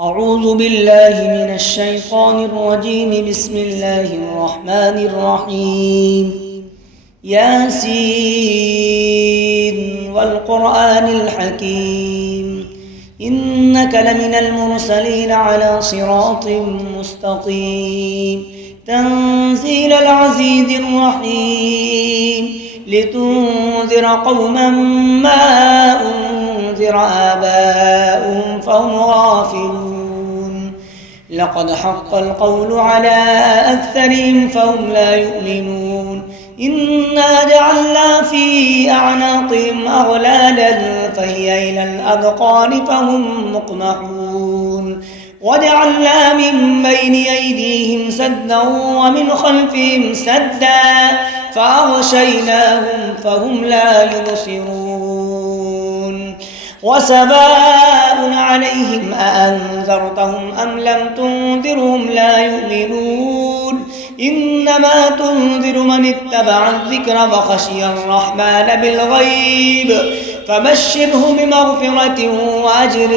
أعوذ بالله من الشيطان الرجيم. بسم الله الرحمن الرحيم. ياسين والقرآن الحكيم إنك لمن المرسلين على صراط مستقيم تنزيل العزيز الرحيم لتنذر قوما ما أنذر آباؤهم فهم غافلون. لقد حق القول على أكثرهم فهم لا يؤمنون. إنا جعلنا في أعناقهم أغلالا فهي إلى الأذقان فهم مقمحون. وجعلنا من بين أيديهم سدا ومن خلفهم سدا فأغشيناهم فهم لا يبصرون. وسواء عليهم أأنذرتهم أم لم تنذرهم لا يؤمنون. إنما تنذر من اتبع الذكر وخشي الرحمن بالغيب فبشره بمغفرة وأجر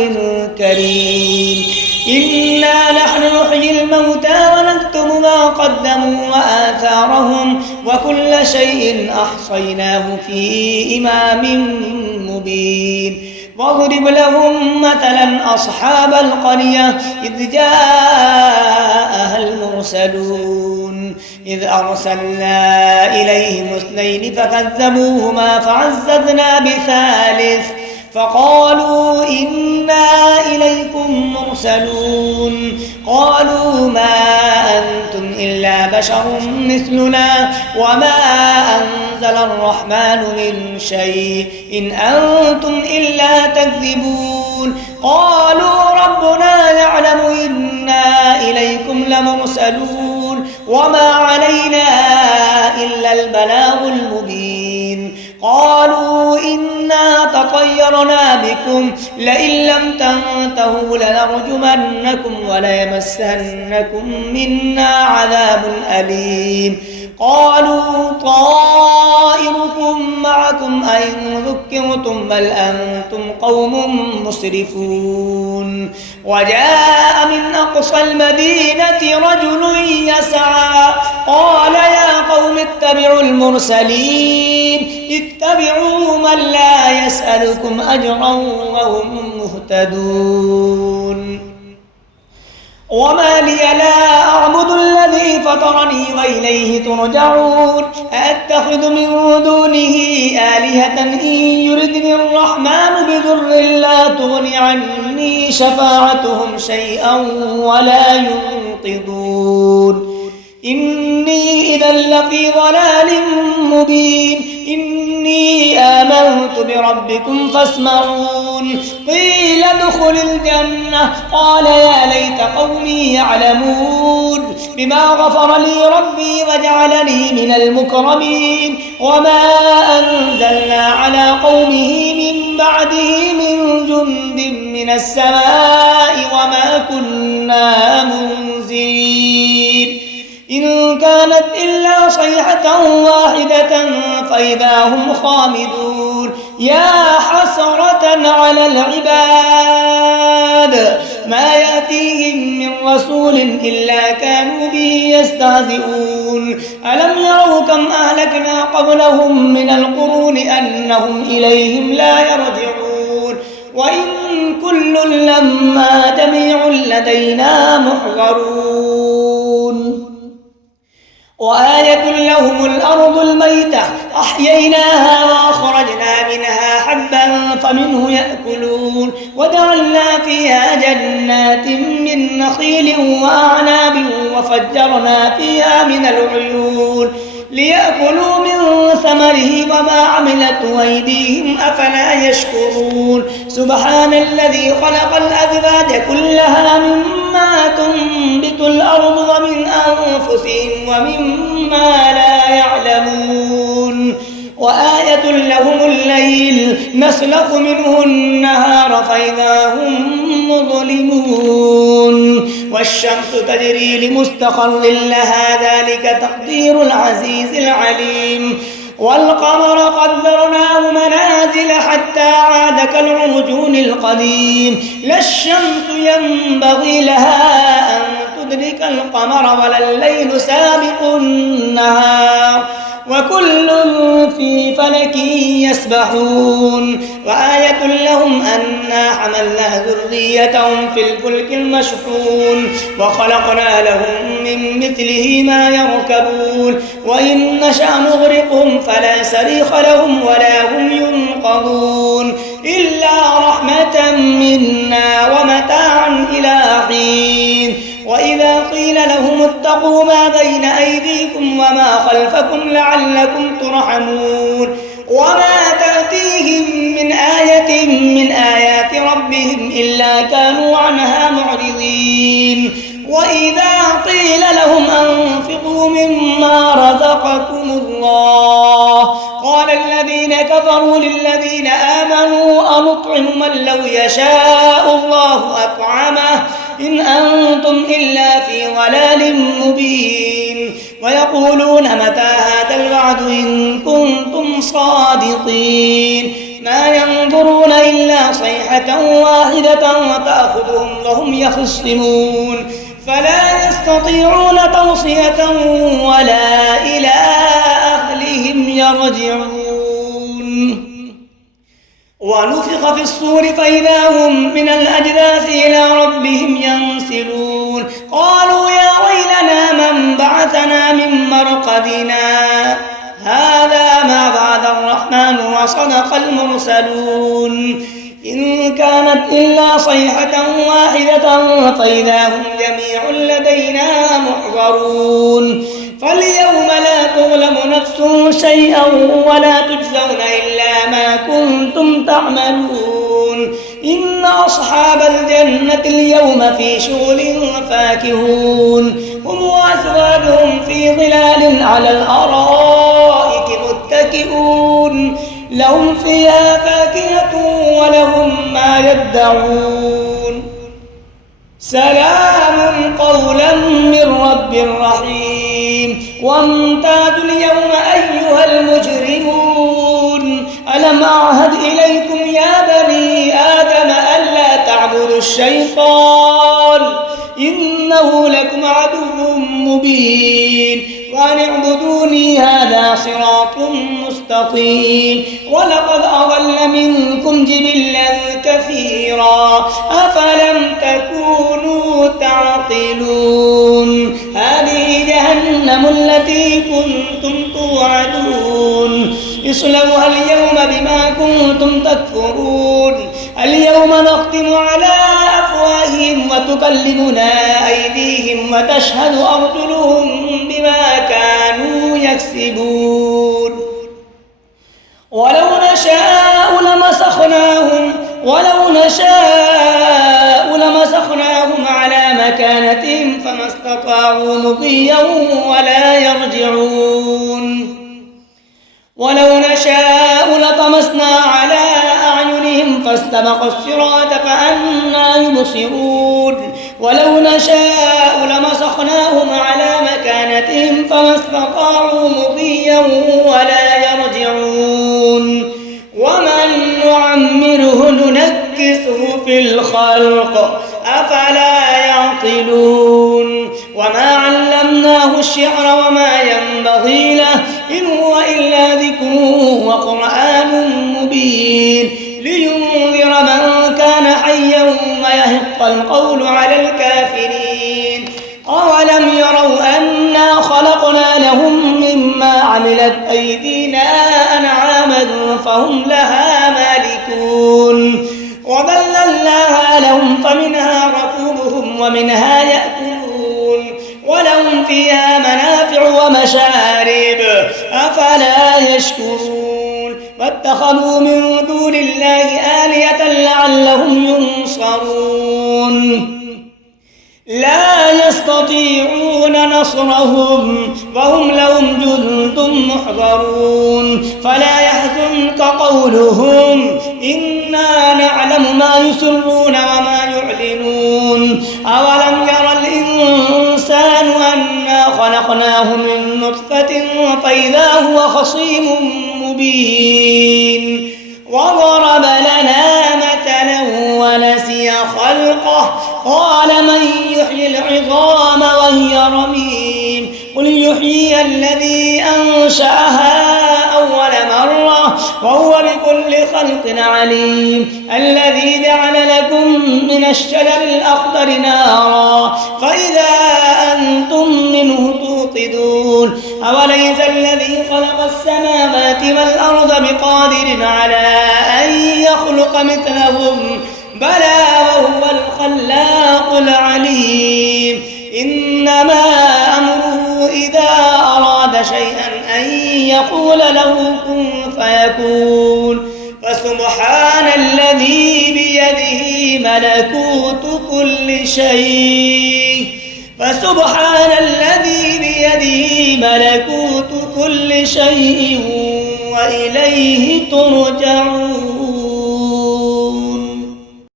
كريم. إنا نحن نحيي الموتى ونكتب ما قدموا وآثارهم وكل شيء أحصيناه في إمام مبين. واضرب لهم مثلا أصحاب القرية إذ جاءها المرسلون إذ أرسلنا إليهم اثنين فكذبوهما فعززنا بثالث فقالوا إنا إليكم مرسلون. قالوا ما أنتم إلا بشر مثلنا وما أنزل الرحمن من شيء إن أنتم إلا تكذبون. قالوا ربنا يعلم إنا إليكم لمرسلون وما علينا إلا البلاغ المبين. قالوا إنا تطيرنا بكم لئن لم تنتهوا لنرجمنكم وليمسنكم منا عذاب أليم. قالوا طائركم معكم أئن ذكرتم بل أنتم قوم مسرفون. وجاء من أقصى المدينة رجل يسعى قال يا قوم اتبعوا المرسلين اتبعوا من لا يسألكم أجرا وهم مهتدون. وما لي لا أعبد الذي فطرني وإليه ترجعون. أتخذ من دونه آلهة إن يردني الرحمن بضر لا تغن عني شفاعتهم شيئا ولا ينقذون. إني إذا لفي ضلال مبين. إني آمنت بربكم فاسمعون. قيل ادخل الجنة قال يا ليت قومي يعلمون بما غفر لي ربي وجعلني من المكرمين. وما أنزلنا على قومه من بعده من جند من السماء وما كنا منزلين إن كانت إلا صيحة واحدة فإذا هم خامدون. يا حسرة على العباد ما يأتيهم من رسول إلا كانوا به يستهزئون. ألم يروا كم أهلكنا قبلهم من القرون أنهم إليهم لا يرجعون. وإن كل لما جميع لدينا محضرون. وآية لهم الأرض الميتة أحييناها وأخرجنا منها حبا فمنه يأكلون. وجعلنا فيها جنات من نخيل وأعناب وفجرنا فيها من العيون ليأكلوا من ثمره وما عملته أيديهم أفلا يشكرون. سبحان الذي خلق الأزواج كلها مما تنبت الأرض ومن أنفسهم ومما لا يعلمون. وآية لهم الليل نسلخ منه النهار فإذا هم مظلمون. والشمس تجري لمستقر لها ذلك تقدير العزيز العليم. والقمر قدرناه منازل حتى عاد كالعرجون القديم لا الشمس ينبغي لها أن تدرك القمر ولا الليل سابق النهار وكل في فلك يسبحون وآية لهم أنا حملنا ذريتهم في الفلك المشحون وخلقنا لهم من مثله ما يركبون وإن نشأ نغرقهم فلا صريخ لهم ولا هم ينقذون إلا رحمة منا ومتاعا إلى حين وإذا قيل لهم اتقوا ما بين أيديكم وما خلفكم لعلكم ترحمون وما تأتيهم من آية من آيات ربهم إلا كانوا عنها معرضين وإذا قيل لهم أنفقوا مما رزقكم الله قال الذين كفروا للذين آمنوا أنطعم من لو يشاء الله أطعمه إن أنتم إلا في ضلال مبين ويقولون متى هذا الوعد إن كنتم صادقين ما ينظرون إلا صيحة واحدة وتأخذهم وهم يخصمون فلا يستطيعون توصية ولا إلى أهلهم يرجعون ونفخ في الصور فإذا هم من الأجداث إلى ربهم ينسلون قالوا يا ويلنا من بعثنا من مرقدنا هذا ما وعد الرحمن وصدق المرسلون إن كانت إلا صيحة واحدة فإذا هم جميع لدينا محضرون فاليوم لا تظلم نفس شيئا ولا تجزون إلا ما كنتم تعملون إن أصحاب الجنة اليوم في شغل فاكهون هم وأزواجهم في ظلال على الأرائك متكئون لهم فيها فاكهة ولهم ما يدعون سلام قولا من رب رحيم وامتازوا اليوم أيها المجرمون ألم أعهد إليكم يا بني آدم ألا تعبدوا الشيطان إنه لكم عدو مبين وأن اعبدوني هذا صراط مستقيم ولقد أضل منكم جبلا كثيرا أفلم تكونوا تعقلون هذه جهنم التي كنتم توعدون اصلوها اليوم بما كنتم تكفرون اليوم نختم على أفواههم وتكلمنا أيديهم وتشهد أرجلهم بما كانوا يكسبون ولو نشاء لمسخناهم على مكانتهم فما استطاعوا مضيا ولا يرجعون ولو نشاء لطمسنا على أعينهم فاستبقوا الصراط فأنى يبصرون ولو نشاء لمسخناهم على مكانتهم فما استطاعوا مضيا ولا يرجعون ومن نعمره ننكسه في الخلق أفلا يعقلون وما علمناه الشعر وما ينبغي له إن هو إلا ذكر وقرآن مبين لينذر من كان حيا ويحق القول على الكافرين أولم يروا أنا خلقنا لهم مما عملت أيدينا أنعاما فهم لها مالكون وذللناها لهم فمنها ركوبهم ومنها يأكلون ولهم فيها منافع ومشارب أفلا يشكرون واتخذوا من دون الله آلهة لعلهم ينصرون لا يستطيعون نصرهم وهم لهم جند محضرون فلا يحزنك قولهم إنا نعلم ما يسرون وما يعلنون أولم ير الإنسان أنا خلقناه من نطفة فإذا هو خصيم مبين وضرب لنا مثلا ونسي خلقه قال من يحيي العظام وهي رميم قل يحيي الذي أنشأها أول مرة وهو بكل خلق عليم الذي جعل لكم من الشجر الأخضر نارا فإذا أنتم منه توقدون أوليس الذي خلق السماوات والأرض بقادر على أن يخلق مثلهم بلى وهو الخلاق العليم إنما أمره إذا أراد شيئا أن يقول له كن فيكون فسبحان الذي بيده ملكوت كل شيء وإليه ترجعون